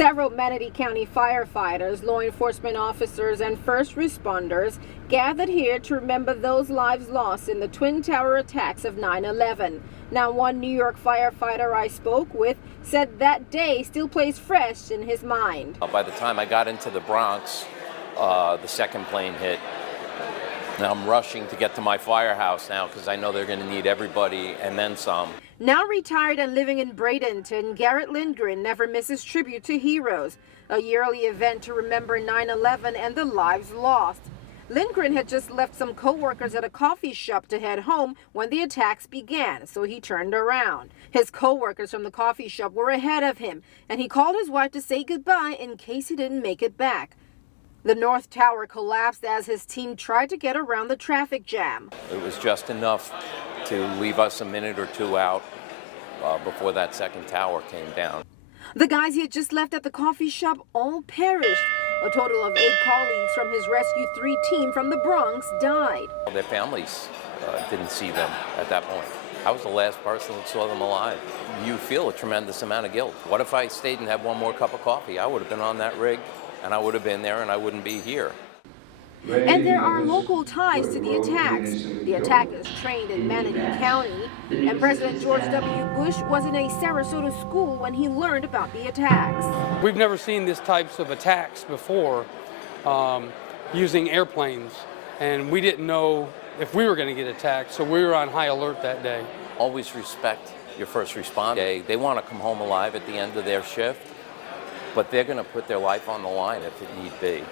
Several Manatee County firefighters, law enforcement officers, and first responders gathered here to remember those lives lost in the Twin Tower attacks of 9/11. Now, one New York firefighter I spoke with said that day still plays fresh in his mind. By the time I got into the Bronx, the second plane hit. Now I'm rushing to get to my firehouse now because I know they're going to need everybody and then some. Now retired and living in Bradenton, Garrett Lindgren never misses tribute to heroes, a yearly event to remember 9/11 and the lives lost. Lindgren had just left some co-workers at a coffee shop to head home when the attacks began, so he turned around. His co-workers from the coffee shop were ahead of him, and he called his wife to say goodbye in case he didn't make it back. The North Tower collapsed as his team tried to get around the traffic jam. It was just enough to leave us a minute or two out before that second tower came down. The guys he had just left at the coffee shop all perished. A total of 8 colleagues from his Rescue 3 team from the Bronx died. Their families didn't see them at that point. I was the last person that saw them alive. You feel a tremendous amount of guilt. What if I stayed and had one more cup of coffee? I would have been on that rig, and I would have been there, and I wouldn't be here. And there are local ties to the attacks. The attackers trained in Manatee County, and President George W. Bush was in a Sarasota school when he learned about the attacks. We've never seen these types of attacks before using airplanes, and we didn't know if we were going to get attacked, so we were on high alert that day. Always respect your first responder. They want to come home alive at the end of their shift, but they're going to put their life on the line if it need be.